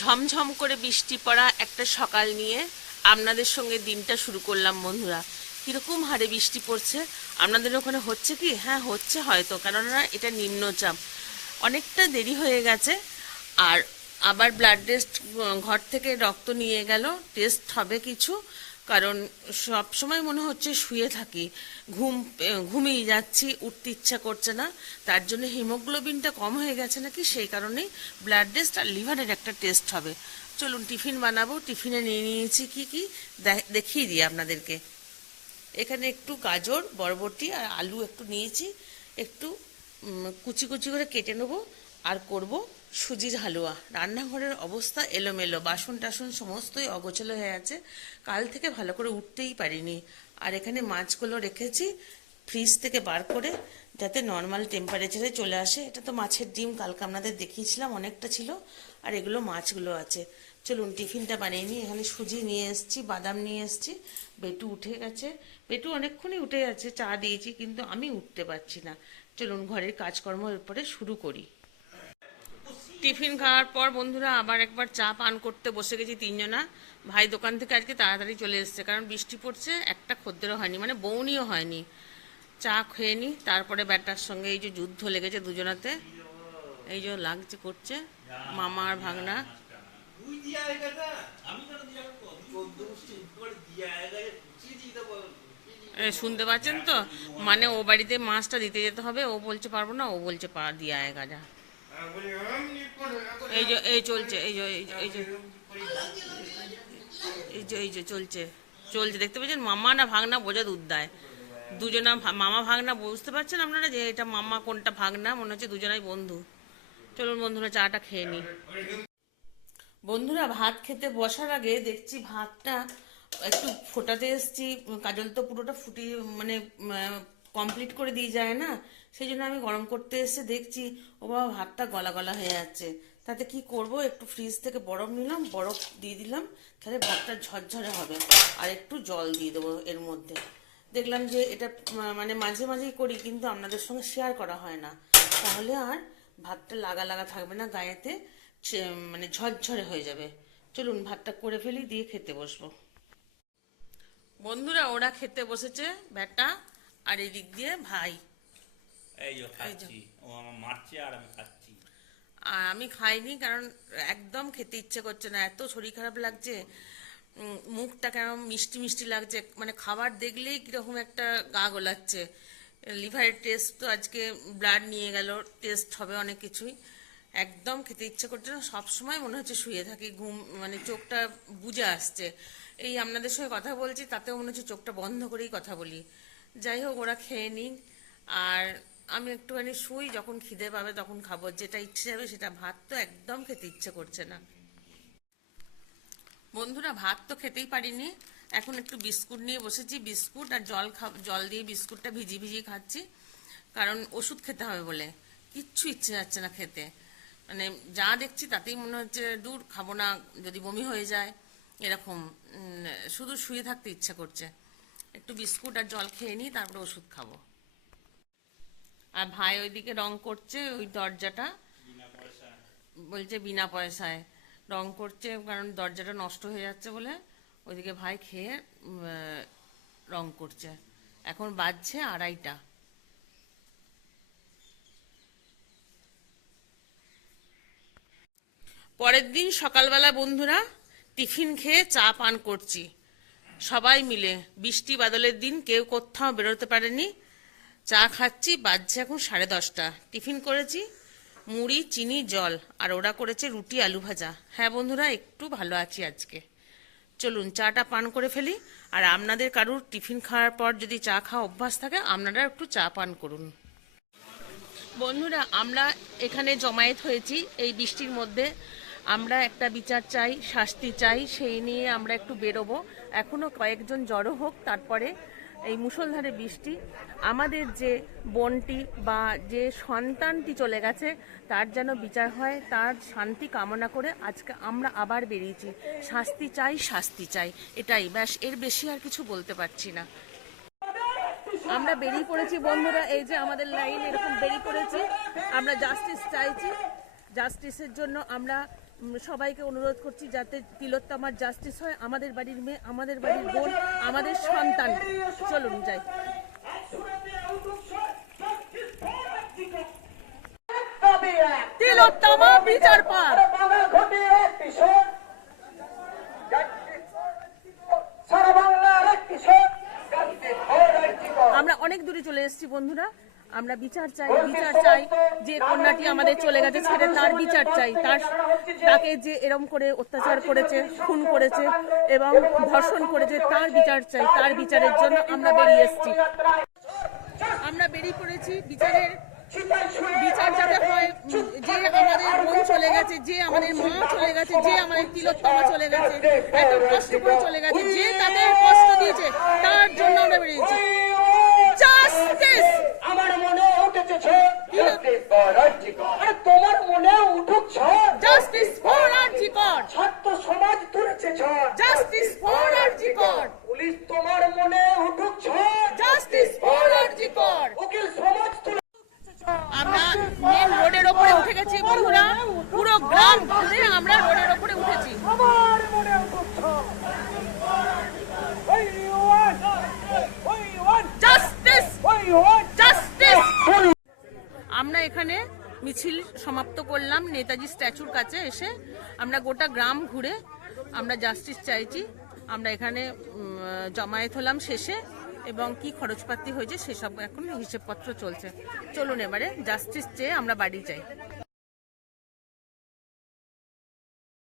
ঝমঝম করে বৃষ্টি পড়া একটা সকাল নিয়ে আপনাদের সঙ্গে দিনটা শুরু করলাম, বন্ধুরা। কীরকম হারে বৃষ্টি পড়ছে? আপনাদের ওখানে হচ্ছে কি? হ্যাঁ হচ্ছে হয়তো, কেননা এটা নিম্নচাপ। অনেকটা দেরি হয়ে গেছে, আর আবার ব্লাড টেস্ট ঘর থেকে রক্ত নিয়ে গেল টেস্ট হবে কিছু। কারণ সব সময় মনে হচ্ছে শুয়ে থাকি, ঘুম ঘুমিয়ে যাচ্ছি, উঠতে ইচ্ছা করছে না, তার জন্য হিমোগ্লোবিনটা কম হয়ে গেছে নাকি সেই কারণেই ব্লাড টেস্ট আর লিভারের একটা টেস্ট হবে। চলুন টিফিন বানাবো, টিফিনে নিয়ে নিয়েছি কি কি দেখিয়ে দিই আপনাদেরকে। এখানে একটু গাজর, বরবটি আর আলু একটু নিয়েছি, একটু কুচি কুচি করে কেটে নেব আর করব। সুজির হালুয়া। রান্নাঘরের অবস্থা এলোমেলো। বাসন টাসন সমস্তই অগোছালো হয়ে আছে। কাল থেকে ভালো করে উঠতেই পারিনি। আর এখানে মাছগুলো রেখেছি ফ্রিজ থেকে বার করে, যাতে নর্মাল টেম্পারেচারে চলে আসে। এটা তো মাছের ডিম, কালকে আপনাদের দেখিয়েছিলাম, অনেকটা ছিল। আর এগুলো মাছগুলো আছে। চলুন, টিফিনটা বানিয়ে নিই। এখানে সুজি নিয়ে এসেছি, বাদাম নিয়ে এসেছি। বেটু উঠে গেছে। বেটু অনেকক্ষণই উঠে গেছে চা দিয়েছি, কিন্তু আমি উঠতে পারছি না। চলুন, ঘরের কাজকর্ম এরপরে শুরু করি। টিফিন খাওয়ার পর বন্ধুরা আবার একবার চা পান করতে বসে গেছি তিনজনা। ভাই দোকান থেকে আজকে তাড়াতাড়ি চলে এসেছে, কারণ বৃষ্টি পড়ছে, একটা খদ্দেরও হয়নি মানে বৌনিও হয়নি। চা খেয়ে নি, তারপরে ব্যাটার সঙ্গে এই যে যুদ্ধ লেগেছে দুজনাতে, এই যে লাগছে করছে মামা আর ভাগনা শুনতে পাচ্ছেন তো? মানে ও বাড়িতে মাছটা দিতে যেতে হবে, ও বলছে পারব না, ও বলছে পা দিয়ে আয়েগা যা। এই যে, এই চলছে, এই যে, এই যে- এই যে। এই যে চলছে চলছে। দেখতে পাচ্ছেন, মামা না ভাগনা বোঝা দুধ দেয় দুজনা মামা ভাগনা, বুঝতে পারছেন আপনারা যে এটা মামা কোনটা ভাগনা? মনে হচ্ছে দুজনাই বন্ধু। চলুন বন্ধুরা, চাটা খেয়ে নিই। বন্ধুরা, ভাত খেতে বসার আগে দেখছি ভাতটা একটু ফোটাতে এসছি। কাজল তো পুরোটা ফুটিয়ে মানে কমপ্লিট করে দিয়ে যায় না, সেই জন্য আমি গরম করতে এসে দেখছি, ও বাবা ভাতটা গলা গলা হয়ে যাচ্ছে। তাতে কি করব? একটু ফ্রিজ থেকে বরফ নিলাম, বরফ দিয়ে দিলাম, তাহলে ভাতটা ঝরঝরে হবে। আর একটু জল দিয়ে দেবো এর মধ্যে। দেখলাম যে এটা মানে মাঝে মাঝেই করি, কিন্তু আপনাদের সঙ্গে শেয়ার করা হয় না। তাহলে আর ভাতটা লাগা লাগা থাকবে না, গায়েতে মানে ঝরঝরে হয়ে যাবে। চলুন, ভাতটা করে ফেলি, দিয়ে খেতে বসবো। বন্ধুরা, ওরা খেতে বসেছে, ব্যাটা। আর এদিক দিয়ে ভাই। এই যে খাচ্ছি। ও আমার মারছে আর আমি খাচ্ছি। আর আমি খাইনি কারণ একদম খেতে ইচ্ছে করছে না। এত শরীর খারাপ লাগছে। মুখটা কেমন মিষ্টি মিষ্টি লাগছে। মানে খাবার দেখলেই কীরকম একটা গা গোলাচ্ছে। লিভারের টেস্ট তো আজকে ব্লাড নিয়ে গেল। টেস্ট হবে অনেক কিছুই। একদম খেতে ইচ্ছে করছে না। সবসময় মনে হচ্ছে শুয়ে থাকি। ঘুম মানে চোখটা বুঝে আসছে। এই আপনাদের সঙ্গে কথা বলছি তাতেও মনে হচ্ছে চোখটা বন্ধ করেই কথা বলি। যাই হোক, ওরা খেয়ে নিক। আর আমি একটুখানি শুই, যখন খিদে পাবে তখন খাব। যেটা ইচ্ছে যাবে সেটা ভাত তো একদম খেতে ইচ্ছে করছে না। বন্ধুরা, ভাত তো খেতেই পারিনি। এখন একটু বিস্কুট নিয়ে বসেছি। বিস্কুট আর জল জল দিয়ে বিস্কুটটা ভিজিয়ে ভিজিয়ে খাচ্ছি। কারণ ওষুধ খেতে হবে বলে। কিচ্ছু ইচ্ছে যাচ্ছে না খেতে। মানে যা দেখছি তাতেই মনে হচ্ছে দূর, খাব না। যদি বমি হয়ে যায়, এরকম। শুধু শুয়ে থাকতে ইচ্ছা করছে। একটু বিস্কুট আর জল খেয়ে নিই, তারপরে ওষুধ খাব। আর ভাই ওইদিকে রং করছে ওই দরজাটা। বলছে বিনা পয়সায়। রং করছে কারণ দরজাটা নষ্ট হয়ে যাচ্ছে বলে ওইদিকে ভাই খেয়ে রং করছে। এখন বাজছে আড়াইটা। পরের দিন সকালবেলা বন্ধুরা টিফিন খেয়ে চা পান করছি। সবাই মিলে। বৃষ্টি বাদলের দিন কেউ কোথাও বেরোতে পারেনি। চা খাচ্ছি, বাজছে এখন সাড়ে দশটা। টিফিন করেছি, মুড়ি, চিনি, জল, আর ওরা করেছে রুটি, আলু ভাজা। হ্যাঁ বন্ধুরা, একটু ভালো আছি আজকে। চলুন, চাটা পান করে ফেলি। আর আপনাদের কারুর টিফিন খাওয়ার পর যদি চা খাওয়া অভ্যাস থাকে, আপনারা একটু চা পান করুন। বন্ধুরা, আমরা এখানে জমায়েত হয়েছি। এই বৃষ্টির মধ্যে আমরা একটা বিচার চাই, শাস্তি চাই। সেই নিয়ে আমরা একটু বেরোবো। এখনও কয়েকজন জড়ো হোক, তারপরে এই মুষলধারে বৃষ্টি, আমাদের যে বোনটি বা যে সন্তানটি চলে গেছে, তার যেন বিচার হয়, তার শান্তি কামনা করে আজকে আমরা আবার বেরিয়েছি। শাস্তি চাই শাস্তি চাই, এটাই, ব্যাস, এর বেশি আর কিছু বলতে পারছি না। আমরা বেরিয়ে পড়েছি, বন্ধুরা, এই যে আমাদের লাইন এরকম বেরিয়ে পড়েছি, আমরা জাস্টিস চাইছি। জাস্টিসের জন্য আমরা সবাইকে অনুরোধ করছি যাতে তিলোত্তমার জাস্টিস হয়, আমাদের বাড়ির মেয়ে, আমাদের বাড়ির বোন, আমাদের সন্তান। চলুন, যাই। তিলোত্তমা বিচার রাজ্যিকর আমরা অনেক দূরে চলে এসেছি, বন্ধুরা। আমরা বিচার চাই বিচার চাই যে কন্যাটি আমাদের চলে গেছে ছেড়ে তার বিচার চাই। তার তাকে যে এরম করে অত্যাচার করেছে, খুন করেছে এবং ধর্ষণ করেছে, তার বিচার চাই। তার বিচারের জন্য আমরা বেরিয়ে এসেছি। আমরা বেরিয়ে পড়েছি বিচারের বিচার যাতে হয়, যে আমাদের বোন চলে গেছে, যে আমাদের মা চলে গেছে, যে আমাদের তিলোত্তমা চলে গেছে, এত কষ্ট করে চলে গেছে, যে তাকে কষ্ট দিয়েছে, তার জন্য আমরা বেরিয়েছি জাস্টিস আমার মনে উঠেছে ঝড় জাস্টিস ফর রাজ্যিকর আরে তোমার মনে উঠুক ঝড় জাস্টিস ফর আরজিকর ছাত্র সমাজ তুলেছে ঝড় জাস্টিস ফর আরজিকর পুলিশ তোমার মনে উঠুক ঝড় জাস্টিস ফর আরজিকর উকিল সমাজ তুলে আমরা মেন রোডের ওপরে উঠে গেছি বন্ধুরা পুরো গ্রাম ঘুরে আমরা রোডের ওপরে উঠেছি আমার মনে উঠুক ঝড় What do you want? What do you want? Justice What do you want? Justice আমরা এখানে মিছিল সমাপ্ত করলাম। নেতাজি স্ট্যাচুর কাছে এসে আমরা গোটা গ্রাম ঘুরে আমরা জাস্টিস চাইছি। আমরা এখানে জমায়েত হলাম শেষে এবং কি খরচপাতি হয়েছে সেসব এখন হিসেবপত্র চলছে। চলুন এবারে জাস্টিস চেয়ে আমরা বাড়ি যাই।